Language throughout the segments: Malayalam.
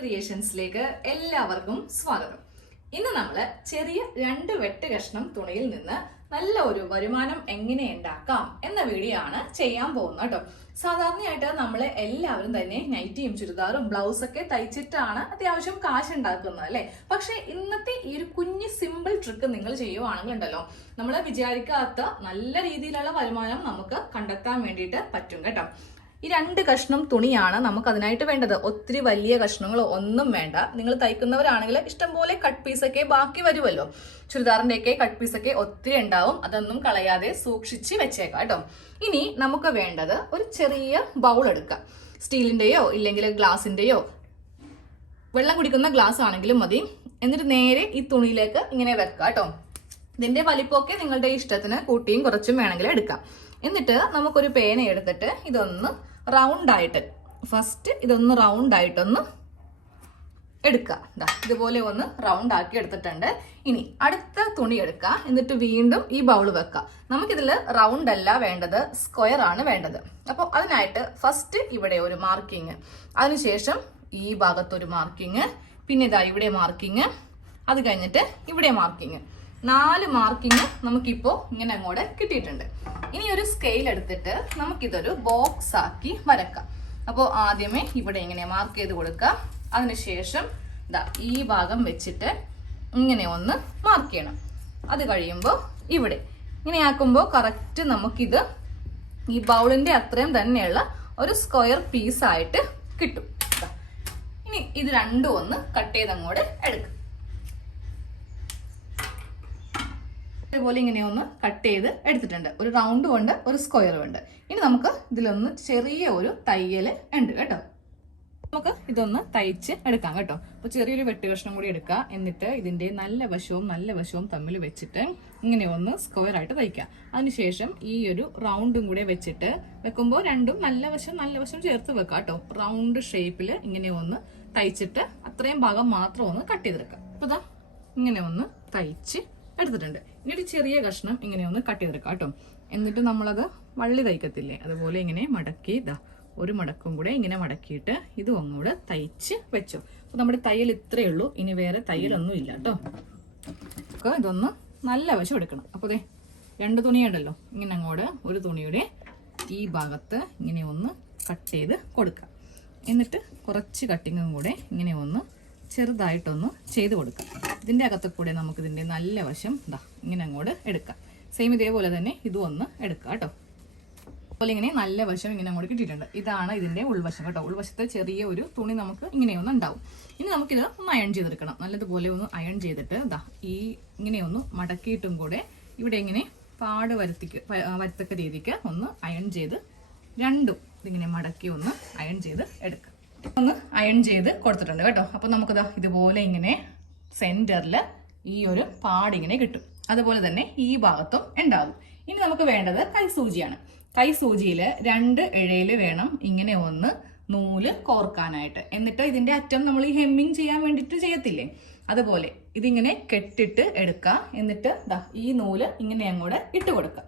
ക്രിയേഷൻസിലേക്ക് എല്ലാവർക്കും സ്വാഗതം. ഇന്ന് നമ്മൾ ചെറിയ 2 വെട്ട് കഷ്ണം തുണിയിൽ നിന്ന് നല്ല ഒരു വരുമാനം എങ്ങനെ ഉണ്ടാക്കാം എന്ന വീഡിയോ ആണ് ചെയ്യാൻ പോകുന്നത് കേട്ടോ. സാധാരണയായിട്ട് നമ്മൾ എല്ലാവരും തന്നെ നൈറ്റിയും ചുരിദാറും ബ്ലൗസൊക്കെ തയ്ച്ചിട്ടാണ് അത്യാവശ്യം കാശ് ഉണ്ടാക്കുന്നത് അല്ലേ. പക്ഷെ ഇന്നത്തെ ഈ ഒരു കുഞ്ഞ് സിമ്പിൾ ട്രിക്ക് നിങ്ങൾ ചെയ്യുവാണെങ്കിൽ ഉണ്ടല്ലോ, നമ്മൾ വിചാരിക്കാത്ത നല്ല രീതിയിലുള്ള വരുമാനം നമുക്ക് കണ്ടെത്താൻ വേണ്ടിയിട്ട് പറ്റും കേട്ടോ. ഈ 2 കഷ്ണം തുണിയാണ് നമുക്ക് അതിനായിട്ട് വേണ്ടത്. ഒത്തിരി വലിയ കഷ്ണങ്ങളോ ഒന്നും വേണ്ട. നിങ്ങൾ തയ്ക്കുന്നവരാണെങ്കിൽ ഇഷ്ടംപോലെ കട്ട് പീസൊക്കെ ബാക്കി വരുമല്ലോ. ചുരിദാറിന്റെ ഒക്കെ കട്ട് പീസൊക്കെ ഒത്തിരി ഉണ്ടാവും. അതൊന്നും കളയാതെ സൂക്ഷിച്ച് വെച്ചേക്കാം കേട്ടോ. ഇനി നമുക്ക് വേണ്ടത് ഒരു ചെറിയ ബൗൾ എടുക്കാം. സ്റ്റീലിന്റെയോ ഇല്ലെങ്കിൽ ഗ്ലാസിന്റെയോ, വെള്ളം കുടിക്കുന്ന ഗ്ലാസ് ആണെങ്കിലും മതി. എന്നിട്ട് നേരെ ഈ തുണിയിലേക്ക് ഇങ്ങനെ വെക്കാം കേട്ടോ. ഇതിന്റെ വലിപ്പമൊക്കെ നിങ്ങളുടെ ഇഷ്ടത്തിന് കൂട്ടിയും കുറച്ചും വേണമെങ്കിൽ എടുക്കാം. എന്നിട്ട് നമുക്കൊരു പേന എടുത്തിട്ട് ഇതൊന്ന് റൗണ്ട് ആയിട്ട് ഫസ്റ്റ് ഇതൊന്ന് റൗണ്ട് ആയിട്ടൊന്ന് എടുക്കുക. ഇതുപോലെ ഒന്ന് റൗണ്ട് ആക്കി എടുത്തിട്ടുണ്ട്. ഇനി അടുത്ത തുണി എടുക്കുക. എന്നിട്ട് വീണ്ടും ഈ ബൗള് വെക്കുക. നമുക്കിതിൽ റൗണ്ട് അല്ല വേണ്ടത്, സ്ക്വയർ ആണ് വേണ്ടത്. അപ്പോൾ അതിനായിട്ട് ഫസ്റ്റ് ഇവിടെ ഒരു മാർക്കിങ്, അതിനുശേഷം ഈ ഭാഗത്തൊരു മാർക്കിങ്, പിന്നെ ഇതാ ഇവിടെ മാർക്കിങ്, അത് കഴിഞ്ഞിട്ട് ഇവിടെ മാർക്കിങ്. 4 മാർക്കിങ് നമുക്കിപ്പോൾ ഇങ്ങനെ അങ്ങോട്ട് കിട്ടിയിട്ടുണ്ട്. ഇനി ഒരു സ്കെയിൽ എടുത്തിട്ട് നമുക്കിതൊരു ബോക്സ് ആക്കി വരക്കാം. അപ്പോൾ ആദ്യമേ ഇവിടെ ഇങ്ങനെ മാർക്ക് ചെയ്ത് കൊടുക്കുക. അതിനുശേഷം ഇതാ ഈ ഭാഗം വെച്ചിട്ട് ഇങ്ങനെ ഒന്ന് മാർക്ക് ചെയ്യണം. അത് കഴിയുമ്പോൾ ഇവിടെ ഇങ്ങനെ ആക്കുമ്പോൾ കറക്റ്റ് നമുക്കിത് ഈ ബൗളിന്റെ അത്രയും തന്നെയുള്ള ഒരു സ്ക്വയർ പീസായിട്ട് കിട്ടും. ഇനി ഇത് രണ്ടും ഒന്ന് കട്ട് ചെയ്ത് അങ്ങോട്ട് എടുക്കുക. ഇതുപോലെ ഇങ്ങനെ ഒന്ന് കട്ട് ചെയ്ത് എടുത്തിട്ടുണ്ട്. ഒരു റൗണ്ടും ഉണ്ട്, ഒരു സ്ക്വയറും ഉണ്ട്. ഇനി നമുക്ക് ഇതിലൊന്ന് ചെറിയ ഒരു തയ്യൽ ഉണ്ട് കേട്ടോ. നമുക്ക് ഇതൊന്ന് തയ്ച്ച് എടുക്കാം കേട്ടോ. അപ്പോൾ ചെറിയൊരു വെട്ട് കഷ്ണം കൂടി എടുക്കുക. എന്നിട്ട് ഇതിന്റെ നല്ല വശവും തമ്മിൽ വെച്ചിട്ട് ഇങ്ങനെ ഒന്ന് സ്ക്വയർ ആയിട്ട് തയ്ക്കാം. അതിനുശേഷം ഈ ഒരു റൗണ്ടും കൂടെ വെച്ചിട്ട് വെക്കുമ്പോൾ രണ്ടും നല്ല വശം ചേർത്ത് വെക്കാം കേട്ടോ. റൗണ്ട് ഷേപ്പിൽ ഇങ്ങനെ ഒന്ന് തയ്ച്ചിട്ട് അത്രയും ഭാഗം മാത്രം ഒന്ന് കട്ട് ചെയ്തെടുക്കാം. അപ്പോൾ ഇതാ ഇങ്ങനെ ഒന്ന് തയ്ച്ച് എടുത്തിട്ടുണ്ട്. ഇനി ഒരു ചെറിയ കഷ്ണം ഇങ്ങനെ ഒന്ന് കട്ട് ചെയ്തെടുക്കാം കേട്ടോ. എന്നിട്ട് നമ്മളത് വള്ളി തയ്ക്കത്തില്ലേ, അതുപോലെ ഇങ്ങനെ മടക്കി ഇതാ ഒരു മടക്കും കൂടെ ഇങ്ങനെ മടക്കിയിട്ട് ഇതും അങ്ങോട്ട് തയ്ച്ച് വെച്ചു. അപ്പൊ നമ്മുടെ തയ്യൽ ഇത്രയേ ഉള്ളൂ. ഇനി വേറെ തയ്യലൊന്നും ഇല്ല കേട്ടോ. നമുക്ക് ഇതൊന്ന് നല്ല വശം എടുക്കണം. അപ്പോൾ ദേ 2 തുണിയുണ്ടല്ലോ, ഇങ്ങനെ അങ്ങോട്ട് ഒരു തുണിയുടെ ഈ ഭാഗത്ത് ഇങ്ങനെ ഒന്ന് കട്ട് ചെയ്ത് കൊടുക്കാം. എന്നിട്ട് കുറച്ച് കട്ടിങ്ങും കൂടെ ഇങ്ങനെ ഒന്ന് ചെറുതായിട്ടൊന്ന് ചെയ്ത് കൊടുക്കാം. ഇതിൻ്റെ അകത്ത് കൂടെ നമുക്ക് ഇതിൻ്റെ നല്ല വശം ഇതാ ഇങ്ങനെ അങ്ങോട്ട് എടുക്കാം. സെയിം ഇതേപോലെ തന്നെ ഇതും ഒന്ന് എടുക്കാം കേട്ടോ. അതുപോലെ ഇങ്ങനെ നല്ല വശം ഇങ്ങനെ അങ്ങോട്ട് കിട്ടിയിട്ടുണ്ട്. ഇതാണ് ഇതിൻ്റെ ഉൾവശം കേട്ടോ. ഉൾവശത്തെ ചെറിയ ഒരു തുണി നമുക്ക് ഇങ്ങനെയൊന്നും ഉണ്ടാവും. ഇനി നമുക്കിത് ഒന്ന് അയൺ ചെയ്തെടുക്കണം. നല്ലതുപോലെ ഒന്ന് അയൺ ചെയ്തിട്ട് ഇതാ ഈ ഇങ്ങനെയൊന്ന് മടക്കിയിട്ടും കൂടെ ഇവിടെ ഇങ്ങനെ പാട് വരത്തക്ക രീതിക്ക് ഒന്ന് അയൺ ചെയ്ത് രണ്ടും ഇതിങ്ങനെ മടക്കി ഒന്ന് അയൺ ചെയ്ത് എടുക്കാം. ഒന്ന് അയൺ ചെയ്ത് കൊടുത്തിട്ടുണ്ട് കേട്ടോ. അപ്പൊ നമുക്കിതാ ഇതുപോലെ ഇങ്ങനെ സെന്ററിൽ ഈ ഒരു പാടിങ്ങനെ കിട്ടും. അതുപോലെ തന്നെ ഈ ഭാഗത്തും ഉണ്ടാകും. ഇനി നമുക്ക് വേണ്ടത് കൈസൂചിയാണ്. കൈസൂചിയിൽ 2 ഇഴയിൽ വേണം ഇങ്ങനെ ഒന്ന് നൂല് കോർക്കാനായിട്ട്. എന്നിട്ട് ഇതിന്റെ അറ്റം നമ്മൾ ഈ ഹെമ്മിങ് ചെയ്യാൻ വേണ്ടിയിട്ട് ചെയ്യത്തില്ലേ, അതുപോലെ ഇതിങ്ങനെ കെട്ടിട്ട് എടുക്കുക. എന്നിട്ട് ഈ നൂല് ഇങ്ങനെ അങ്ങോട്ട് ഇട്ട് കൊടുക്കുക.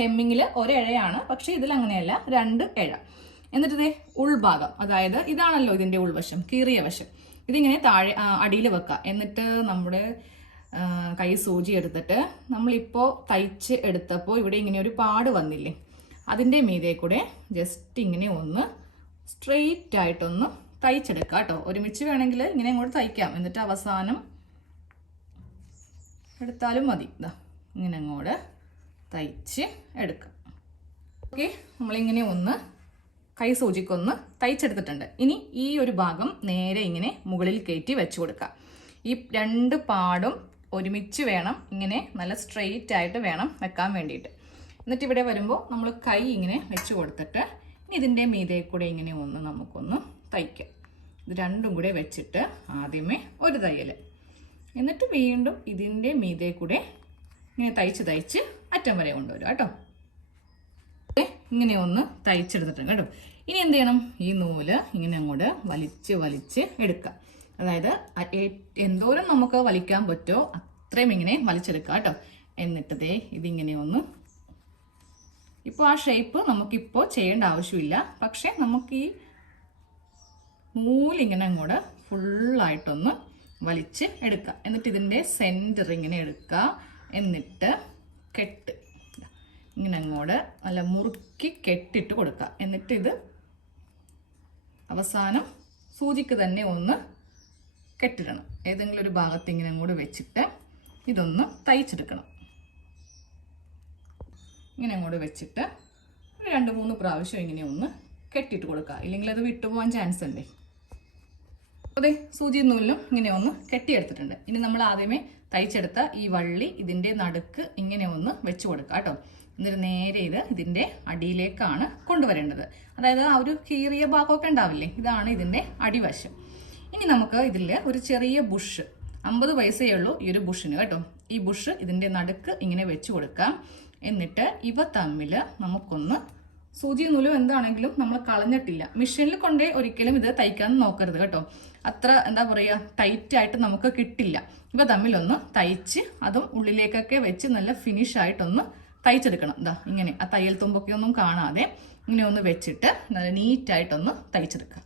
ഹെമ്മിങ്ങിൽ 1 ഇഴയാണ്, പക്ഷെ ഇതിൽ അങ്ങനെയല്ല, 2 ഇഴ. എന്നിട്ട് ഇതേ ഉൾഭാഗം, അതായത് ഇതാണല്ലോ ഇതിന്റെ ഉൾവശം, കീറിയ വശം, ഇതിങ്ങനെ താഴെ അടിയിൽ വെക്കുക. എന്നിട്ട് നമ്മുടെ കൈ സൂചി എടുത്തിട്ട് നമ്മളിപ്പോൾ തയ്ച്ച് എടുത്തപ്പോൾ ഇവിടെ ഇങ്ങനെ ഒരു പാട് വന്നില്ലേ, അതിൻ്റെ മീതെ കൂടെ ജസ്റ്റ് ഇങ്ങനെ ഒന്ന് സ്ട്രെയിറ്റ് ആയിട്ടൊന്ന് തയ്ച്ചെടുക്കുക കേട്ടോ. ഒരുമിച്ച് വേണമെങ്കിൽ ഇങ്ങനെ അങ്ങോട്ട് തയ്ക്കാം. എന്നിട്ട് അവസാനം എടുത്താലും മതി. ഇതാ ഇങ്ങനെ അങ്ങോട്ട് തയ്ച്ച് എടുക്കാം. ഓക്കെ, നമ്മളിങ്ങനെ ഒന്ന് കൈ സൂചിക്കൊന്ന് തയ്ച്ചെടുത്തിട്ടുണ്ട്. ഇനി ഈ ഒരു ഭാഗം നേരെ ഇങ്ങനെ മുകളിൽ കയറ്റി വെച്ചു കൊടുക്കാം. ഈ 2 പാടും ഒരുമിച്ച് വേണം, ഇങ്ങനെ നല്ല സ്ട്രെയിറ്റ് ആയിട്ട് വേണം വെക്കാൻ വേണ്ടിയിട്ട്. എന്നിട്ട് ഇവിടെ വരുമ്പോൾ നമ്മൾ കൈ ഇങ്ങനെ വെച്ച് കൊടുത്തിട്ട് ഇനി ഇതിൻ്റെ മീതെ കൂടെ ഇങ്ങനെ ഒന്ന് നമുക്കൊന്ന് തയ്ക്കാം. ഇത് രണ്ടും കൂടെ വെച്ചിട്ട് ആദ്യമേ ഒരു തയ്യൽ, എന്നിട്ട് വീണ്ടും ഇതിൻ്റെ മീതെ കൂടെ ഇങ്ങനെ തയ്ച്ച് അറ്റം വരെ കൊണ്ടുവരും കേട്ടോ. ഇങ്ങനെ ഒന്ന് തയ്ച്ചെടുത്തിട്ടുണ്ട് കേട്ടോ. ഇനി എന്ത് ചെയ്യണം, ഈ നൂല് ഇങ്ങനെ അങ്ങോട്ട് വലിച്ച് എടുക്കാം. അതായത് എന്തോരം നമുക്ക് വലിക്കാൻ പറ്റുമോ അത്രയും ഇങ്ങനെ വലിച്ചെടുക്കാം കേട്ടോ. എന്നിട്ട് ദേ ഇതിങ്ങനെ ഒന്ന്, ഇപ്പോൾ ആ ഷേപ്പ് നമുക്കിപ്പോൾ ചെയ്യേണ്ട ആവശ്യമില്ല, പക്ഷെ നമുക്ക് ഈ നൂലിങ്ങനെ അങ്ങോട്ട് ഫുള്ളായിട്ടൊന്ന് വലിച്ച് എടുക്കുക. എന്നിട്ട് ഇതിൻ്റെ സെൻറ്റർ ഇങ്ങനെ എടുക്കുക. എന്നിട്ട് കെട്ട് ഇങ്ങനെ അങ്ങോട്ട് നല്ല മുറുക്കി കെട്ടിട്ട് കൊടുക്കുക. എന്നിട്ട് ഇത് അവസാനം സൂചിക്ക് തന്നെ ഒന്ന് കെട്ടിടണം. ഏതെങ്കിലും ഒരു ഭാഗത്ത് ഇങ്ങനെ അങ്ങോട്ട് വെച്ചിട്ട് ഇതൊന്ന് തയ്ച്ചെടുക്കണം. ഇങ്ങനെ അങ്ങോട്ട് വെച്ചിട്ട് 2-3 പ്രാവശ്യം ഇങ്ങനെ ഒന്ന് കെട്ടിയിട്ട് കൊടുക്കുക. ഇല്ലെങ്കിൽ അത് വിട്ടുപോകാൻ ചാൻസ് ഉണ്ട്. അതെ, സൂചി നൂലിലും ഇങ്ങനെ ഒന്ന് കെട്ടിയെടുത്തിട്ടുണ്ട്. ഇനി നമ്മൾ ആദ്യമേ തയ്ച്ചെടുത്ത ഈ വള്ളി ഇതിൻ്റെ നടുക്ക് ഇങ്ങനെ ഒന്ന് വെച്ച് കൊടുക്കുക കേട്ടോ. എന്നിട്ട് നേരെ ഇത് ഇതിൻ്റെ അടിയിലേക്കാണ് കൊണ്ടുവരേണ്ടത്. അതായത് ആ ഒരു കീറിയ ഭാഗമൊക്കെ ഉണ്ടാവില്ലേ, ഇതാണ് ഇതിൻ്റെ അടിവശം. ഇനി നമുക്ക് ഇതിൽ ഒരു ചെറിയ ബുഷ്, 50 പൈസയേ ഉള്ളൂ ഈ ഒരു ബുഷിന് കേട്ടോ. ഈ ബുഷ് ഇതിൻ്റെ നടുക്ക് ഇങ്ങനെ വെച്ച് കൊടുക്കാം. എന്നിട്ട് ഇവ തമ്മിൽ നമുക്കൊന്ന്, സൂചി നൂലും എന്താണെങ്കിലും നമ്മൾ കളഞ്ഞിട്ടില്ല. മെഷീനിൽ കൊണ്ടേ ഒരിക്കലും ഇത് തയ്ക്കാൻ നോക്കരുത് കേട്ടോ. അത്ര എന്താ പറയുക, ടൈറ്റായിട്ട് നമുക്ക് കിട്ടില്ല. ഇവ തമ്മിലൊന്ന് തയ്ച്ച് അതും ഉള്ളിലേക്കൊക്കെ വെച്ച് നല്ല ഫിനിഷ് ആയിട്ടൊന്ന് തയ്ച്ചെടുക്കണം. ഇതാ ഇങ്ങനെ ആ തയ്യൽ തുമ്പൊക്കെ ഒന്നും കാണാതെ ഇങ്ങനെ ഒന്ന് വെച്ചിട്ട് നല്ല നീറ്റായിട്ടൊന്ന് തയ്ച്ചെടുക്കുക.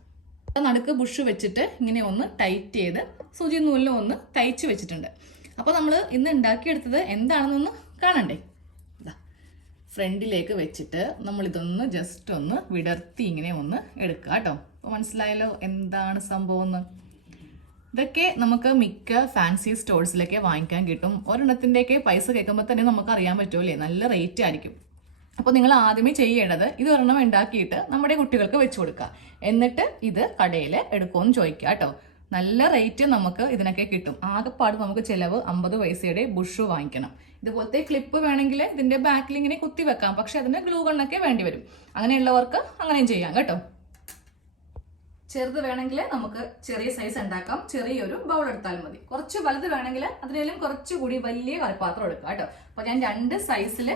നടുക്ക് ബുഷ് വെച്ചിട്ട് ഇങ്ങനെ ഒന്ന് ടൈറ്റ് ചെയ്ത് സൂചി നൂലിലും ഒന്ന് തയ്ച്ച് വെച്ചിട്ടുണ്ട്. അപ്പോൾ നമ്മൾ ഇന്ന് ഉണ്ടാക്കിയെടുത്തത് എന്താണെന്നൊന്ന് കാണണ്ടേ. ഫ്രണ്ടിലേക്ക് വെച്ചിട്ട് നമ്മളിതൊന്ന് ജസ്റ്റ് ഒന്ന് വിടർത്തി ഇങ്ങനെ ഒന്ന് എടുക്കുക കേട്ടോ. അപ്പോൾ മനസ്സിലായല്ലോ എന്താണ് സംഭവം എന്ന്. ഇതൊക്കെ നമുക്ക് മിക്ക ഫാൻസി സ്റ്റോഴ്സിലൊക്കെ വാങ്ങിക്കാൻ കിട്ടും. ഒരെണ്ണത്തിൻ്റെയൊക്കെ പൈസ കേൾക്കുമ്പോൾ തന്നെ നമുക്ക് അറിയാൻ പറ്റുമല്ലേ, നല്ല റേറ്റ് ആയിരിക്കും. അപ്പോൾ നിങ്ങൾ ആദ്യമേ ചെയ്യേണ്ടത് ഇത് ഒരെണ്ണം ഉണ്ടാക്കിയിട്ട് നമ്മുടെ കുട്ടികൾക്ക് വെച്ച് കൊടുക്കുക. എന്നിട്ട് ഇത് കടയിൽ എടുക്കുമെന്ന് ചോദിക്കുക കേട്ടോ. നല്ല റേറ്റ് നമുക്ക് ഇതിനൊക്കെ കിട്ടും. ആകെപ്പാട് നമുക്ക് ചിലവ് 50 പൈസയുടെ ബുഷ് വാങ്ങിക്കണം. ഇതുപോലത്തെ ക്ലിപ്പ് വേണമെങ്കിൽ ഇതിന്റെ ബാക്കിൽ ഇങ്ങനെ കുത്തി വെക്കാം. പക്ഷെ അതിന് ഗ്ലൂ ഗണ്ണൊക്കെ വേണ്ടി വരും. അങ്ങനെയുള്ളവർക്ക് അങ്ങനെയും ചെയ്യാം കേട്ടോ. ചെറുത് വേണമെങ്കിൽ നമുക്ക് ചെറിയ സൈസ് ഉണ്ടാക്കാം. ചെറിയൊരു ബൗൾ എടുത്താൽ മതി. കുറച്ച് വലുത് വേണമെങ്കിൽ അതിനെല്ലാം കുറച്ചുകൂടി വലിയ കൽപ്പാത്രം എടുക്കാം കേട്ടോ. അപ്പോൾ ഞാൻ 2 സൈസിൽ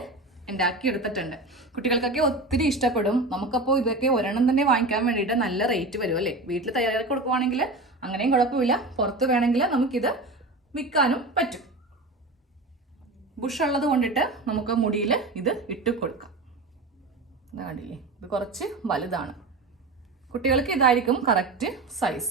ഉണ്ടാക്കി എടുത്തിട്ടുണ്ട്. കുട്ടികൾക്കൊക്കെ ഒത്തിരി ഇഷ്ടപ്പെടും. നമുക്കപ്പോൾ ഇതൊക്കെ ഒരെണ്ണം തന്നെ വാങ്ങിക്കാൻ വേണ്ടിയിട്ട് നല്ല റേറ്റ് വരും അല്ലേ. വീട്ടിൽ തയ്യാറാക്കി കൊടുക്കുവാണെങ്കിൽ അങ്ങനെയും കുഴപ്പമില്ല. പുറത്ത് വേണമെങ്കിൽ നമുക്കിത് വിൽക്കാനും പറ്റും. ബുഷ് ഉള്ളത് കൊണ്ടിട്ട് നമുക്ക് മുടിയിൽ ഇത് ഇട്ട് കൊടുക്കാം. കണ്ടില്ലേ, ഇത് കുറച്ച് വലുതാണ്. കുട്ടികൾക്ക് ഇതായിരിക്കും കറക്റ്റ് സൈസ്.